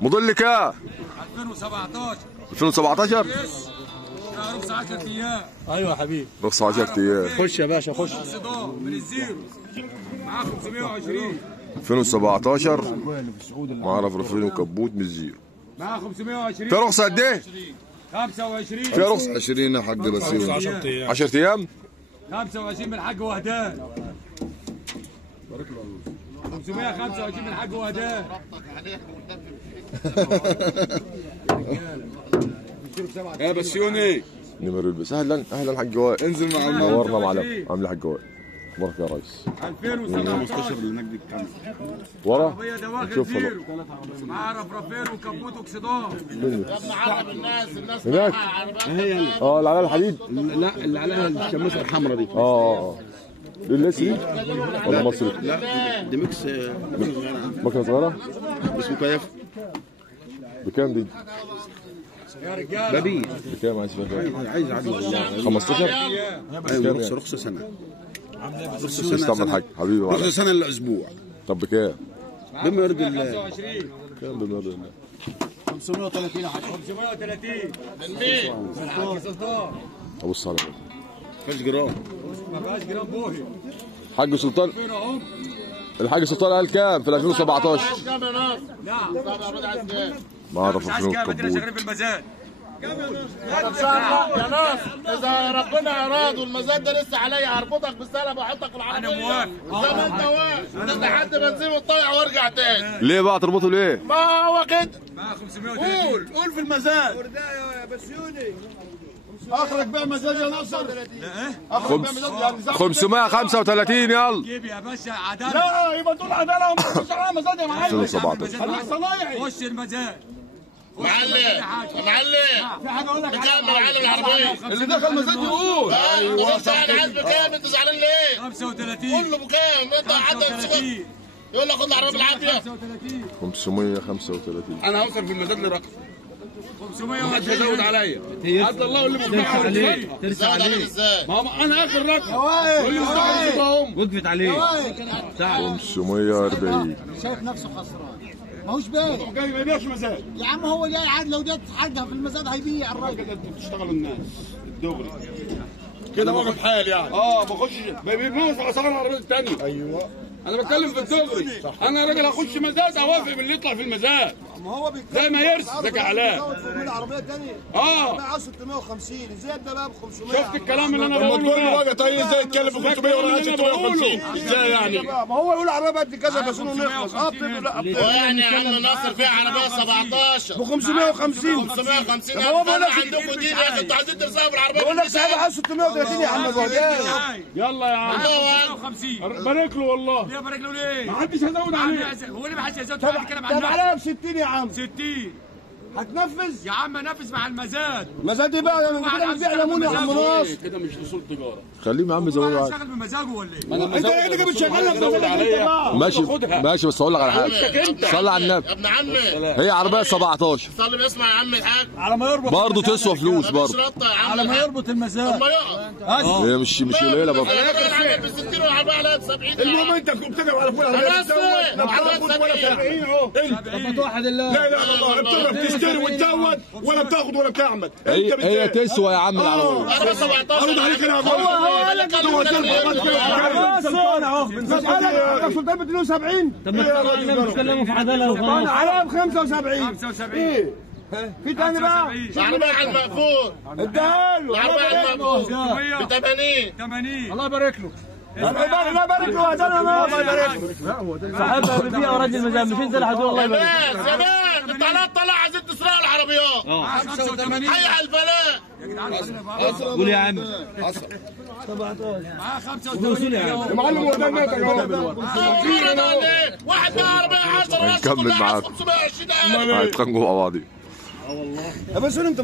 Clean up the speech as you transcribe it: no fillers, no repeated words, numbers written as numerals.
موديل كام؟ 2017. 2017 رخص 10 ايام. ايوه يا حبيبي، رخص 10 ايام. خش يا باشا خش. صدام من الزيرو معاه 520. 2017 مع رفرفين وكبوت من الزيرو. معاه 520. فيها رخصة قد ايه؟ 25. فيها رخصة 20 يا حاج بسيط. 10 ايام. 25 من الحاج وهدان. 525 من الحاج وهدان. يا بسيوني نمر البس. اهلا اهلا حاج وائل، انزل مع المال. نورنا معلم. عامل حاج وائل، اخبارك يا ريس؟ 2017 لنجد الكامل ورا العربية ده واخد نشوفها زيرو معاه رفرفين وكبوت واكسدام. عرب الناس هناك اللي عليها الحديد. لا اللي عليها الشماسه الحمراء دي. دي الليسي ولا مصري؟ لا دي ميكس مكنه صغيره اسمه كيف. بكام دي؟ يا رجاله بابي بكام عايز فيها؟ عايز عادي 15 ايوه رخصه سنه. استعمل حاج حبيبي رخصه معلم. سنه الا اسبوع. طب بكام؟ بما يرضي الله. 25. كام بمرضي الله؟ 530 يا حاج. 530 من مين؟ من الحاج سلطان. ابص على فاش جرام. ما فيهاش جرام بوهي. حاج سلطان. فين اهم؟ الحاج سلطان قال كام في 2017؟ كام يا ناس؟ نعم. ما مش عايز رفرفين كام، بدنا وكبوت. شغالين في المزاد. يا ناس اذا ربنا اراد والمزاد ده لسه عليا هربطك بالسلب واحطك في العربيه. انا موافق. زي ما انت واقف لحد ما نسيب الطيع وارجع تاني. ليه بقى تربطه ليه؟ ما هو كده. معاه 530. قول في المزاد. اخرج بقى مزاد يا نصر. اخرج بقى مزاد يعني 535 يلا. جيب يا باشا عداله. لا يبقى تقول عداله ومش على مزاد يا معلم. 2017 انا صنايعي. خش المزاد. معلم يا معلم في حاجه اقول لك بكام يا معلم العربيه؟ اللي دخل مزاد يقول. ايوه صح. انا عايز بكام؟ انت زعلان ليه؟ 35. قول له بكام؟ انت حد 35. يقول لك خد العربيه بالعافيه. 35. 535. انا هوصل في المزاد لرقم. 500. محدش هيزود عليا. عبد الله اللي ترسى عليه زود عليك ازاي؟ ما هو انا اخر رقم. قول لي مستحيل. وقفت عليه. 540. شايف نفسه خسران، ماهوش بايع. جاي ما يبيعش مزاد. يا عم هو جاي عاد لو جت حاجه في المزاد هيبيع الراجل. كده انتوا بتشتغلوا الناس الدغري كده واقف حال يعني. بخش ما بيبنوش على اسعار العربيات الثانيه. ايوه انا بتكلم في الدغري. انا راجل اخش مزاد اوافق باللي يطلع في المزاد. ما هو زي ما يرسي زكي علاء. من العربيه الثانيه معاه 650 زياد ده بقى ب 500. شفت الكلام اللي انا بقوله ده؟ طيب ازاي يتكلم في 500 ولا 650 ازاي يعني؟ ما هو يقول عربيه قد كذا بس انه نخلص. يعني يا عم ناصر فيها عربيه 17 ب 550. 550 هو بقول لك عندكم دي يا اخي انتوا عايزين ترسموا بالعربيه. بقول لك سعرها على 630 يا عم بهدان. يلا يا عم 50. بارك له والله. ليه بارك له ليه؟ ما حدش هيزود عليه. هو ليه ما حدش هيزود؟ طب عليها ب 60 يا عم. 60. هتنفذ؟ يا عم نفذ مع المزاد. مزاد ايه بقى؟ انا كده بتبيع ليمون يا عم ناصر. كده مش اصول تجاره. خليهم يا عم يزودوا عادي. شغال بمزاجه ولا ايه؟ انت ايه اللي جاي بتشغلنا بمزاجك انت بقى؟ ماشي ماشي بس اقول لك على حاجه. صلي على النبي. يا ابن عمي هي عربيه 17 صلي باسمع يا عم الحاج. على ما يربط برضه تسوى فلوس برضه. شرطه يا عم على ما يربط المزاد. ما يقف. هي مش قليله برضه. العربيه ب 60 والعربيه عليها ب 70. المهم انت بتتكلم على فول على ولا 70 اهو. طب توحد الله. لا لا الله انت بتشتري وتزود ولا بتاخد ولا بتعمل. هي تسوى يا عم العربيه. عربيه 17 ارد عليك انا هو قال لك سلطان بديله 70. طب ما تتكلموا في عداله وخلاص. عليها ب 75. 75. في تاني بقى؟ العربيه على المقفول. اديها له. العربيه على المقفول ب 80. 80. الله يبارك له. الله يبارك له هدانا الله يبارك له. صاحبها بيبيع وراجل المزاد مش انت اللي هتقول الله يبارك. يا مان انت على طلع عايزين تسرقوا العربيات. 85. حي على الفلاح. يا جدعان خلينا بقى. قول يا عم. معاه 85. يا معلم هو ده الناتج اهو. واحد بقى عربيه 10 هنكمل معاكم. 520. هيتخانقوا مع بعض. يا بس انت